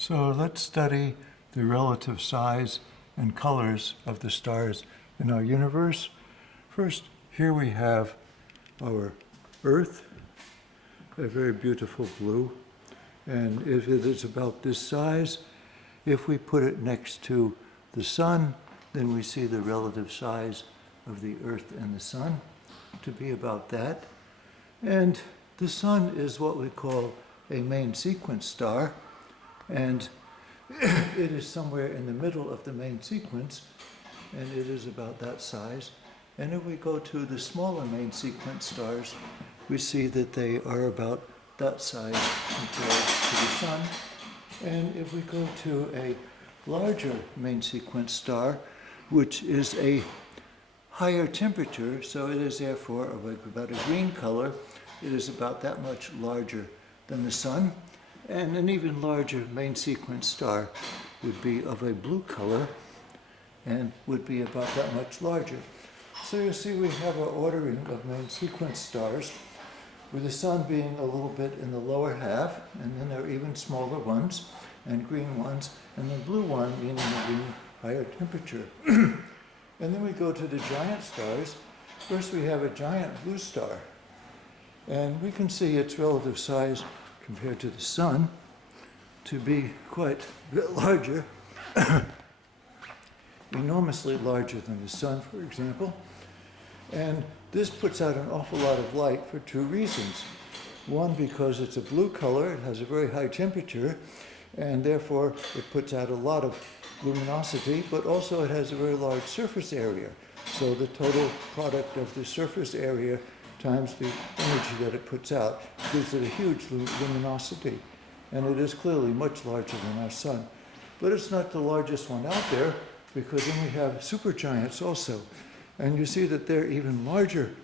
So let's study the relative size and colors of the stars in our universe. First, here we have our Earth, a very beautiful blue. And if it is about this size, if we put it next to the sun, then we see the relative size of the Earth and the sun to be about that. And the sun is what we call a main sequence star, and it is somewhere in the middle of the main sequence, and it is about that size. And if we go to the smaller main sequence stars, we see that they are about that size compared to the sun. And if we go to a larger main sequence star, which is a higher temperature, so it is therefore of about a green color, it is about that much larger than the sun. And an even larger main sequence star would be of a blue color and would be about that much larger. So you see we have our ordering of main sequence stars, with the sun being a little bit in the lower half, and then there are even smaller ones and green ones, and the blue one meaning the being higher temperature. And then we go to the giant stars. First we have a giant blue star, and we can see its relative size compared to the sun to be quite a bit larger, enormously larger than the sun, for example. And this puts out an awful lot of light for two reasons. One, because it's a blue color, it has a very high temperature, and therefore it puts out a lot of luminosity, but also it has a very large surface area. So the total product of the surface area times the energy that it puts out gives it a huge luminosity. And it is clearly much larger than our sun. But it's not the largest one out there, because then we have supergiants also. And you see that they're even larger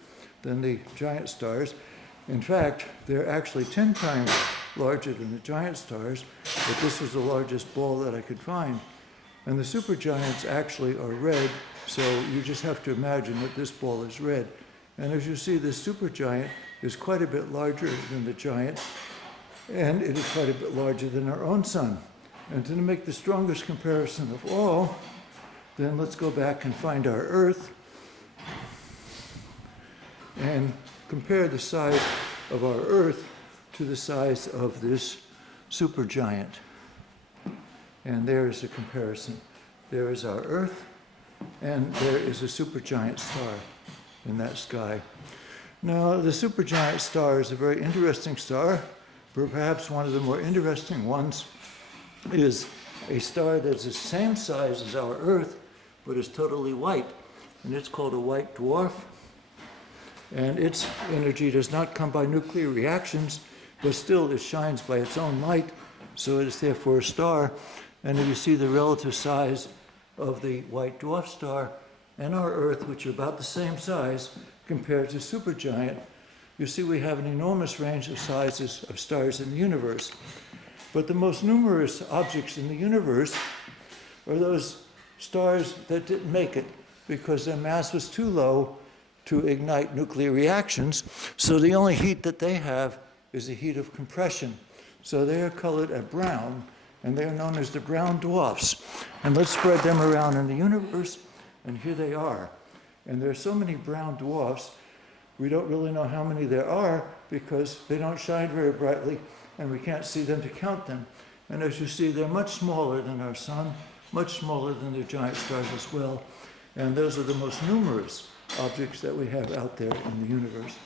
than the giant stars. In fact, they're actually 10 times larger than the giant stars, but this was the largest ball that I could find. And the supergiants actually are red, so you just have to imagine that this ball is red. And as you see, this supergiant is quite a bit larger than the giant, and it is quite a bit larger than our own sun. And to make the strongest comparison of all, then let's go back and find our Earth and compare the size of our Earth to the size of this supergiant. And there is a comparison. There is our Earth, and there is a supergiant star in that sky. Now, the supergiant star is a very interesting star. Perhaps one of the more interesting ones is a star that's the same size as our Earth, but is totally white, and it's called a white dwarf. And its energy does not come by nuclear reactions, but still it shines by its own light, so it is therefore a star. And if you see the relative size of the white dwarf star and our Earth, which are about the same size compared to supergiant, you see we have an enormous range of sizes of stars in the universe. But the most numerous objects in the universe are those stars that didn't make it because their mass was too low to ignite nuclear reactions, so the only heat that they have is the heat of compression. So they are colored a brown, and they are known as the brown dwarfs. And let's spread them around in the universe, and here they are. And there are so many brown dwarfs, we don't really know how many there are because they don't shine very brightly, and we can't see them to count them. And as you see, they're much smaller than our sun, much smaller than the giant stars as well. And those are the most numerous objects that we have out there in the universe.